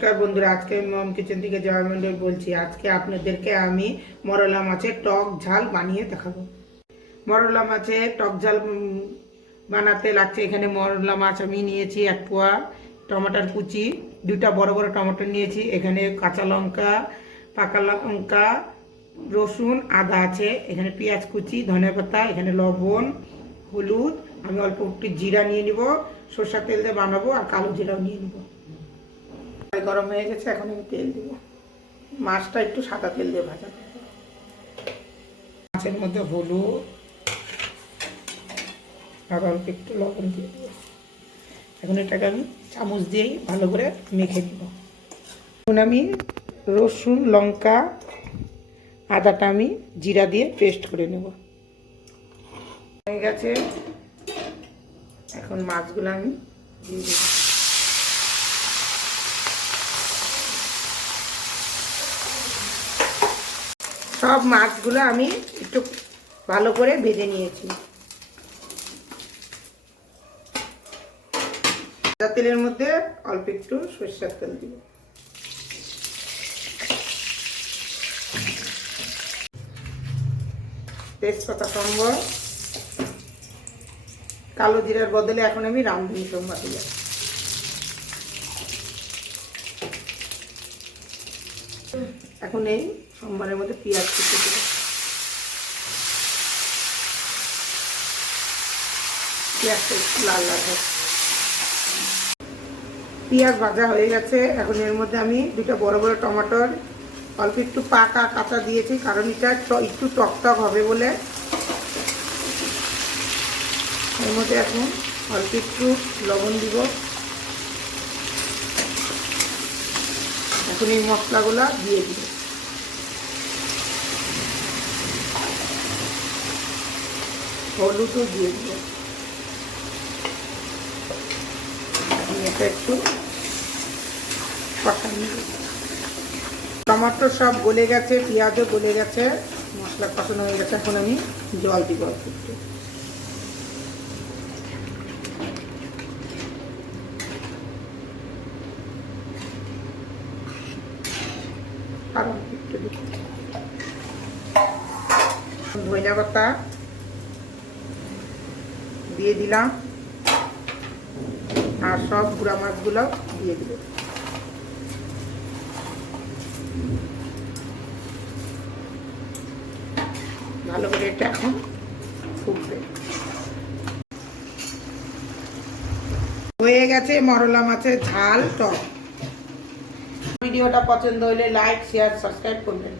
নমস্কার বন্ধুরা, আজকে মম কিচেন থেকে জয় মন্ডল বলছি। আজকে আপনাদেরকে আমি মরলা মাছের টক ঝাল বানিয়ে দেখাবো। মরলা মাছের টক ঝাল বানাতে লাগছে এখানে মরলা মাছ আমি নিয়েছি 1 পোয়া, টমেটোর কুচি 2টা বড় বড় টমেটো নিয়েছি, এখানে কাঁচা লঙ্কা, পাকা লঙ্কা, রসুন, আদা আছে, এখানে পেঁয়াজ কুচি, ধনেপাতা, এখানে লবণ, হলুদ, আমি অল্প একটু জিরা নিয়ে নিব, সরষের তেল দিয়ে বানাবো, আর কালো জিরাও নিয়ে নিব। গরম হয়ে গেছে, এখন আমি তেল দিব। মাছটা একটু সাদা তেল দিয়ে ভাজা করব। মাছের মধ্যে হলুদ আর অল্প একটু লবণ দিয়ে দেবো। এখন এটাকে আমি চামচ দিয়েই ভালো করে মেখে দিব। এখন আমি রসুন, লঙ্কা, আদাটা আমি জিরা দিয়ে পেস্ট করে নেব। হয়ে গেছে, এখন মাছগুলো আমি দিয়ে দেব। সব মাছগুলো আমি একটু ভালো করে ভেজে নিয়েছি। ভাজা তেলের মধ্যে অল্প একটু সরষের তেল দিব। তেজপাতা সম্বর, কালো জিরার বদলে এখন আমি রাঁধুনি সম্বর দিই। এখন এই সম্বরের মধ্যে পেঁয়াজ কুচি দেব। পেঁয়াজটা একটু লাল লাল হবে। পেঁয়াজ ভাজা হয়ে গেছে, এখন এর মধ্যে আমি 2টা বড় বড় টমেটোর অল্প একটু পাকা কাঁচা দিয়েছি, কারণ এটা একটু টকটক হবে বলে। এর মধ্যে এখন অল্প একটু লবণ দিব। এখন এই মশলাগুলো দিয়ে দিব। হলুদও দিয়ে দিব। এটা একটু কষানো। টমেটো সব গলে গেছে, পেঁয়াজও গলে গেছে, মশলা কষানো হয়ে গেছে। এখন আমি জল দিব একটু। আর একটু দিব ধনিয়া পাতা দিয়ে দিলাম, আর সব গুঁড়া মাছগুলো দিয়ে দিল। ভালো করে এটা এখন ফুটবে। হয়ে গেছে মরলা মাছের ঝাল টক। ভিডিওটা পছন্দ হলে লাইক, শেয়ার, সাবস্ক্রাইব করবেন।